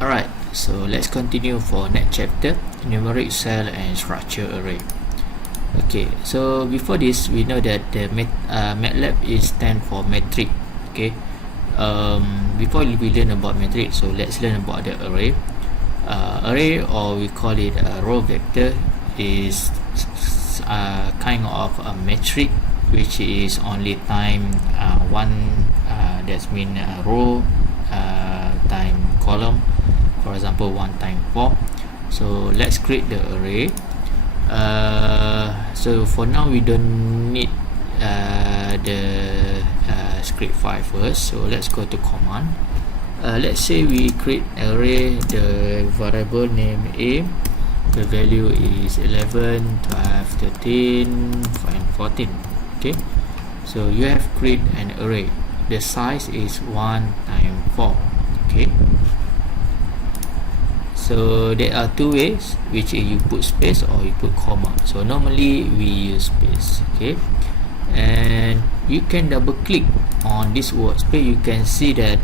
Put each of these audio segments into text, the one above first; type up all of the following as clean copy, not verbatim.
Alright, so let's continue for next chapter, numeric cell and structure array. Okay, so before this we know that the MATLAB is stand for metric. Okay, before we learn about metric, so let's learn about the array. Array, or we call it a row vector, is kind of a metric which is only time one, that's mean row time column. For example, 1 times 4. So let's create the array. So for now we don't need the script file first, so let's go to command. Let's say we create array, the variable name a, the value is 11, 12, 13 and 14. Okay, so you have create an array. The size is 1 times 4. Okay, so there are two ways, which is you put space or you put comma. So normally we use space. Okay, and you can double click on this word space. You can see that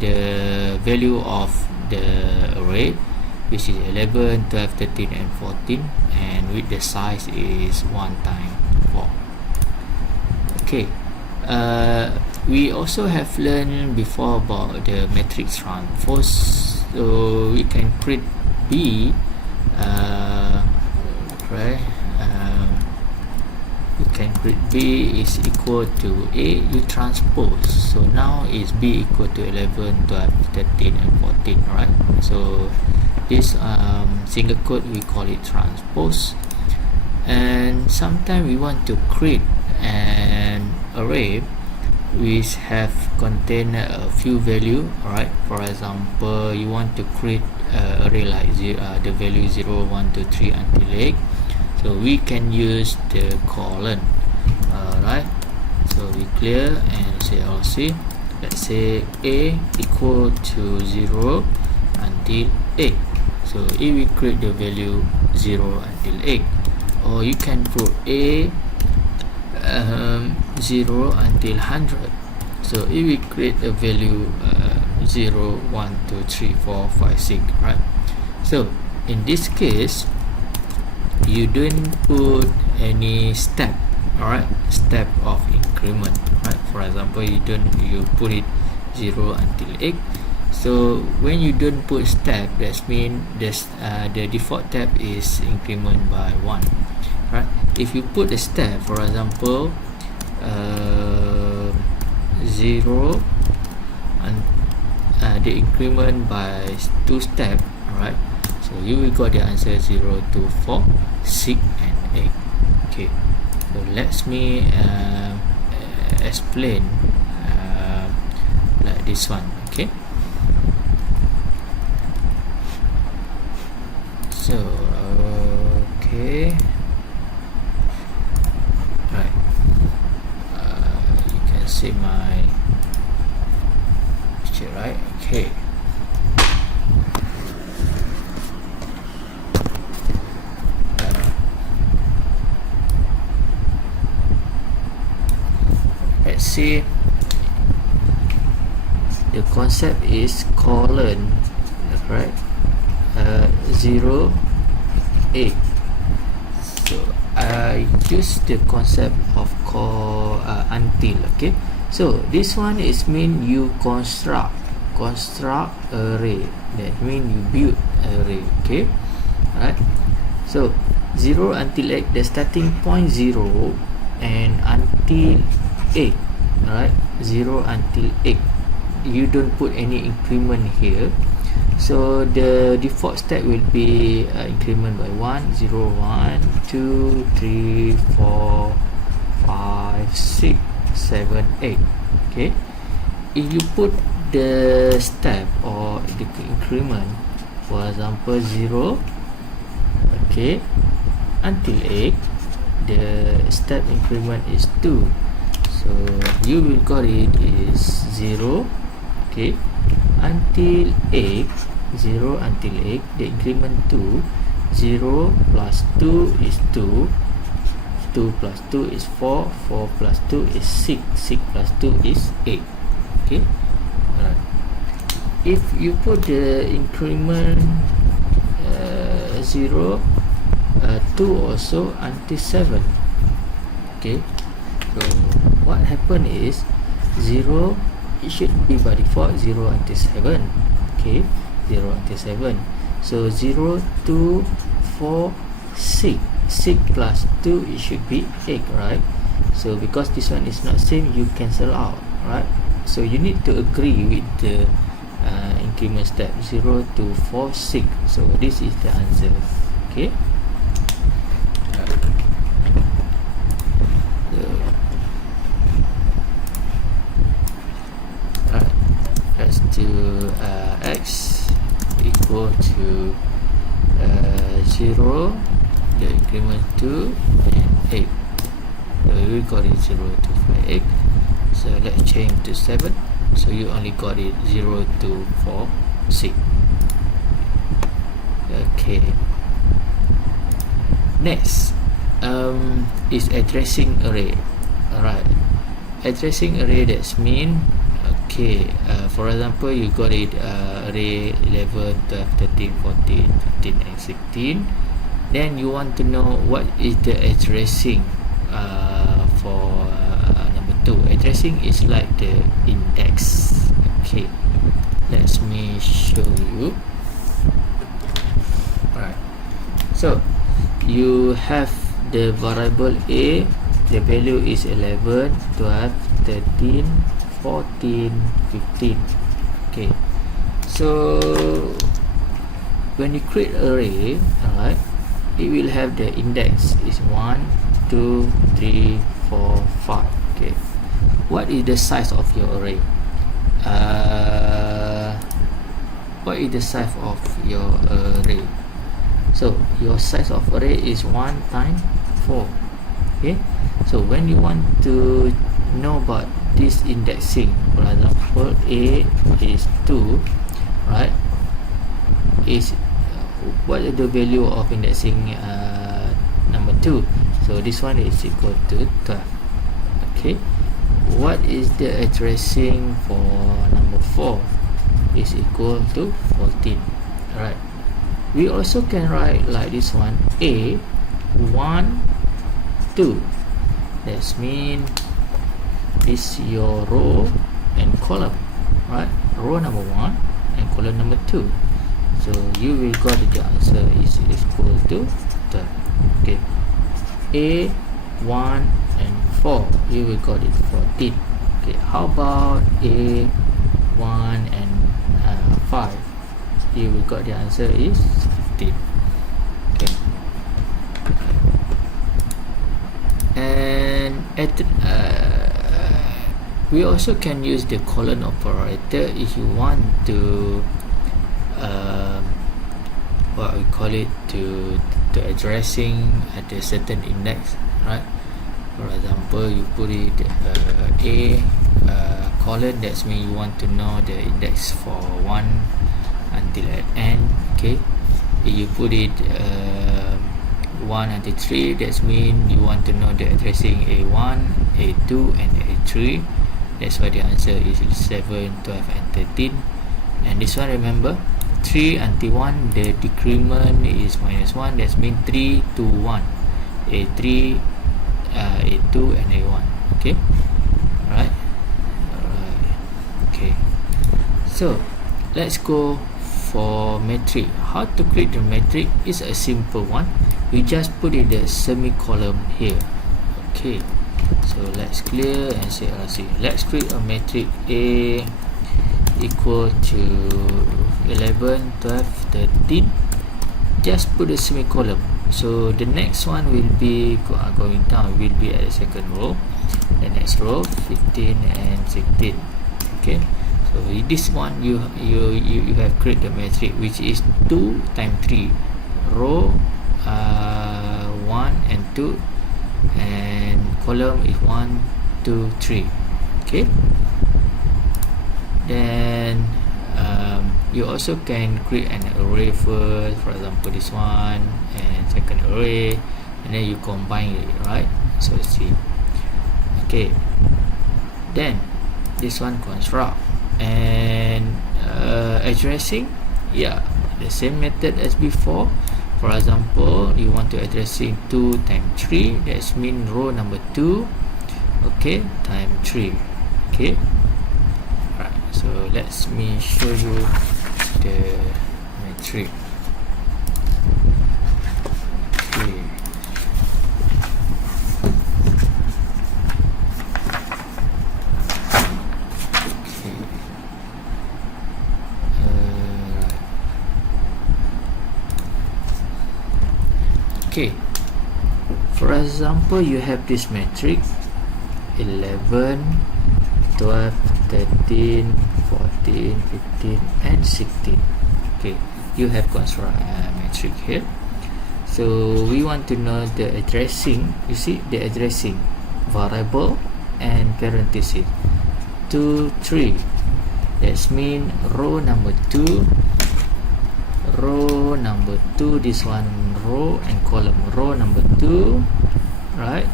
the value of the array, which is 11, 12, 13 and 14, and with the size is 1 times 4. Okay, we also have learned before about the matrix transpose. So we can create B, right? We can create B is equal to A, you transpose. So now is B equal to 11, 12, 13 and 14, right? So this single quote we call it transpose. And sometimes we want to create an array which have contain a few value. Alright, for example, you want to create array like the value 0, 1, 2, 3 until 8. So we can use the colon. Alright, so we clear and say LC. Let's say a equal to 0 until 8. So if we create the value 0 until 8, or you can put a 0 until 100. So if we create a value 0, 1, 2, 3, 4, 5, 6, right? So in this case, you don't put any step, alright, step of increment, right? For example, you put it 0 until 8. So when you don't put step, that means the default step is increment by 1, right? If you put a step, for example, 0 and the increment by 2 steps, right? So you will got the answer 0, 2, 4, 6 and 8. Okay, so let me explain like this one. Okay, so okay, right, you can see my picture, right? Okay, let's see. The concept is colon, right? 0, 8. So I use the concept of until. Okay, so this one is mean you construct array. That mean you build array. Okay, right? So 0 until 8, the starting point 0 and until 8, right? 0 until 8, you don't put any increment here. So the default step will be increment by 1, 0, 1, 2, 3, 4, 5, 6, 7, 8. Okay, if you put the step or the increment, for example 0, okay, until 8, the step increment is 2. So you will got it is 0, okay, until 8, 0 until 8, the increment 2, 0 plus 2 is 2, 2 plus 2 is 4, 4 plus 2 is 6, 6 plus 2 is 8. Okay, alright. if you put the increment 0, 2 also until 7. Okay, so what happened is 0, it should be by default 0 until 7. Okay, 0 until 7. So 0, 2, 4, 6. 6 plus 2, it should be 8, right? So because this one is not same, you cancel out, right? So you need to agree with the increment step 0, 2, 4, 6. So this is the answer. Okay, alright, let's do x equal to 0, the increment 2 and 8. So we got it 0, 2, 5, 8. So let's change to 7. So you only got it 0, 2, 4, 6. Okay, next is addressing array. Alright, addressing array, that's mean, okay, for example, you got it array 11, 12, 13, 14, 15 and 16. Then you want to know what is the addressing for number 2. Addressing is like the index. Okay, let me show you. Alright, so you have the variable a, the value is 11, 12, 13, 14, 15. Okay, so when you create array, alright, it will have the index is 1, 2, 3, 4, 5. Okay, what is the size of your array? What is the size of your array? So your size of array is 1 times 4. Okay, so when you want to know about this indexing, for example, a is 2, right? Is what is the value of indexing number 2? So this one is equal to 12. Okay, what is the addressing for number 4? Is equal to 14. Alright, we also can write like this one, a 1, 2. That means this your row and column, right? Row number 1 and column number 2. So you will got the answer is equal to 12. Okay, a 1 and 4, you will got it 14. Okay, how about a 1 and 5? You will got the answer is 15. Okay, and we also can use the colon operator if you want to what we call it, to addressing at a certain index, right? For example, you put it a colon, that means you want to know the index for 1 until at n. Okay, if you put it 1 until 3, that means you want to know the addressing a1, a2 and a3. That's why the answer is 7, 12 and 13. And this one, remember, 3 until 1, the decrement is -1. That means 3 to 1, a3, a2 and a1. Okay, alright. Okay, so let's go for metric. How to create the metric is a simple one. We just put in the semicolon here. Okay, so let's clear and say RC. Let's create a metric a equal to 11, 12, 13. Just put a semicolon. So the next one will be going down, will be at the second row. The next row 15 and 16. Okay, so with this one you have created the metric, which is 2 times 3, row 1 and 2, and column is 1, 2, 3. Okay, then you also can create an array first, for example this one, and second array, and then you combine it, right? So see, okay, then this one construct, and addressing, yeah, the same method as before. For example, you want to addressing 2 times 3, that's mean row number 2, okay, times 3. Okay, right, so let me show you the matrix. Okay, okay, for example, you have this matrix 11, 12, 13, 14, 15 and 16. Okay, you have construct matrix here. So we want to know the addressing. You see the addressing variable and parenthesis 2, 3, that's mean row number 2, row number 2, this one row and column row number 2, right,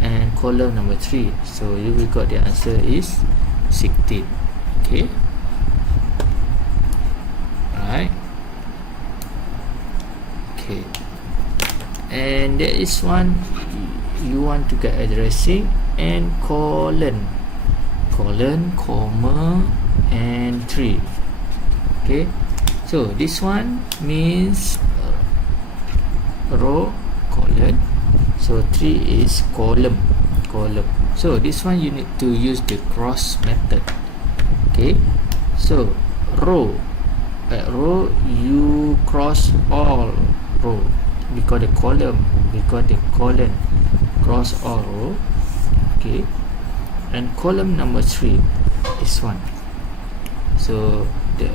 and column number 3. So you will got the answer is 16. Okay, right, okay, and there is one you want to get addressing and colon, comma and 3. Okay, so this one means row, colon, so 3 is column. So this one you need to use the cross method. Okay, so row, at row you cross all row, because the column, cross all row. Okay, and column number 3, this one, so the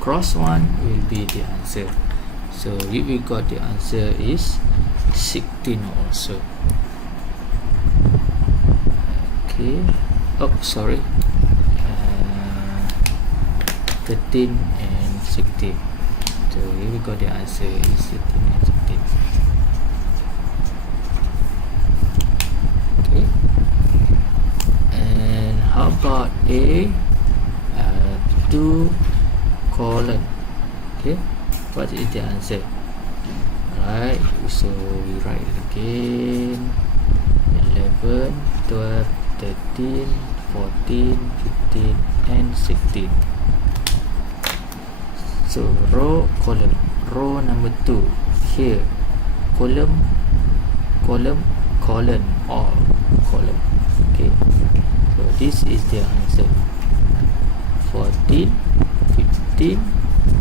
cross one will be the answer. So you will got the answer is 16 also. Okay, oh sorry, 13 and 16. So you will got the answer is 13 and 16. Okay, and how about a 2 colon? Okay, what is the answer? Right, so we write it again, 11, 12, 13, 14, 15 and 16. So row, column, row number 2 here, column, colon, all column. Okay, so this is the answer, 14, 15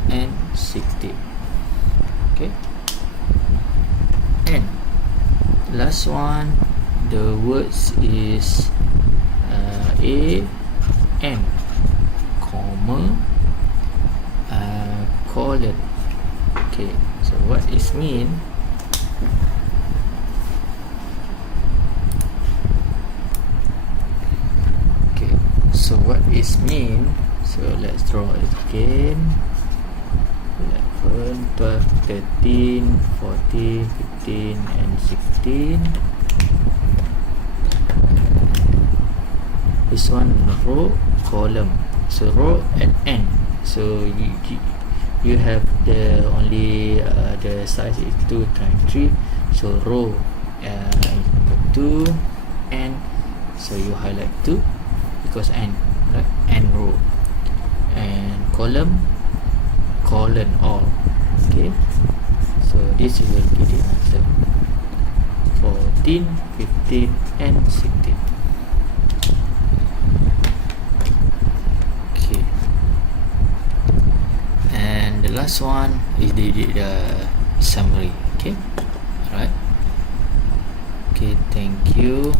and 16. Okay, and last one, the words is a n, comma, colon. Okay, so what is mean? Okay, so what is mean? So let's draw it again. 11, 12, 13, 14, 15 and 16. This one row, column, so row and n. So you have the only the size is 2 times 3, so row number 2 n, so you highlight 2 because n, right, n row, and column, colon all. Okay, so this will be the answer, 14, 15 and 16. Okay, and the last one is the summary. Okay, right. Okay, thank you.